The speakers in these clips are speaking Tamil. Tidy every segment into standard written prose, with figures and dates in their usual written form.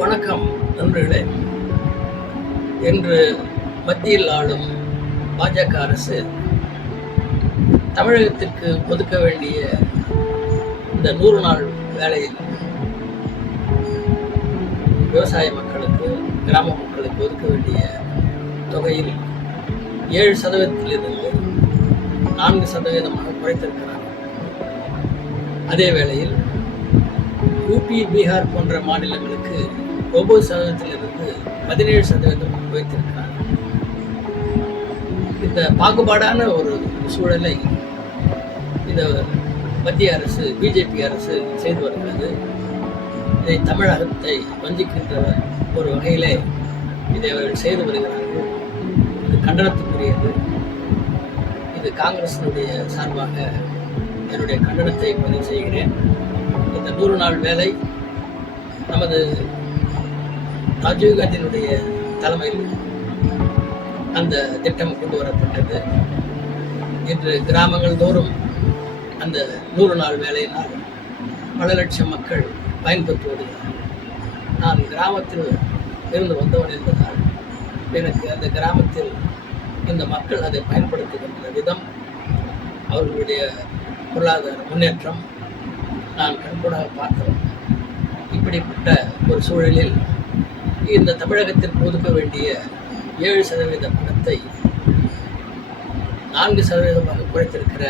வணக்கம் நண்பர்களே. இன்று மத்தியில் ஆளும் பாஜக அரசு தமிழகத்திற்கு ஒதுக்க வேண்டிய இந்த 100 நாள் வேலையில் விவசாய மக்களுக்கு, கிராம மக்களுக்கு ஒதுக்க வேண்டிய தொகையில் 7% 4% குறைத்திருக்கிறார். அதே வேளையில் யூபி, பீகார் போன்ற மாநிலங்களுக்கு 9% 17% குறைத்திருக்கிறார். இந்த பாகுபாடான ஒரு சூழலை இந்த மத்திய அரசு, பிஜேபி அரசு செய்து வருகிறது. இதை தமிழகத்தை வஞ்சிக்கின்ற ஒரு வகையிலே இதை அவர்கள் செய்து வருகிறார்கள். இது கண்டனத்துக்குரியது. இது காங்கிரசினுடைய சார்பாக என்னுடைய கண்டனத்தை பதிவு செய்கிறேன். இந்த 100 நாள் வேலை நமது ராஜீவ்காந்தியினுடைய தலைமையில் அந்த திட்டம் கொண்டு வரப்பட்டது. இன்று கிராமங்கள் தோறும் அந்த 100 நாள் வேலையினால் பல லட்சம் மக்கள் பயன்பெற்று வருகிறார்கள். நான் கிராமத்தில் இருந்து வந்தவன் என்பதால் எனக்கு அந்த கிராமத்தில் இந்த மக்கள் அதை பயன்படுத்துகின்ற விதம், அவர்களுடைய பொருளாதார முன்னேற்றம் நான் கண்கூடாக பார்த்தோம். இப்படிப்பட்ட ஒரு சூழலில் இந்த தமிழகத்திற்கு ஒதுக்க வேண்டிய 7% பணத்தை 4% குறைத்திருக்கிற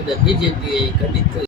இந்த பிஜேபியை கண்டித்து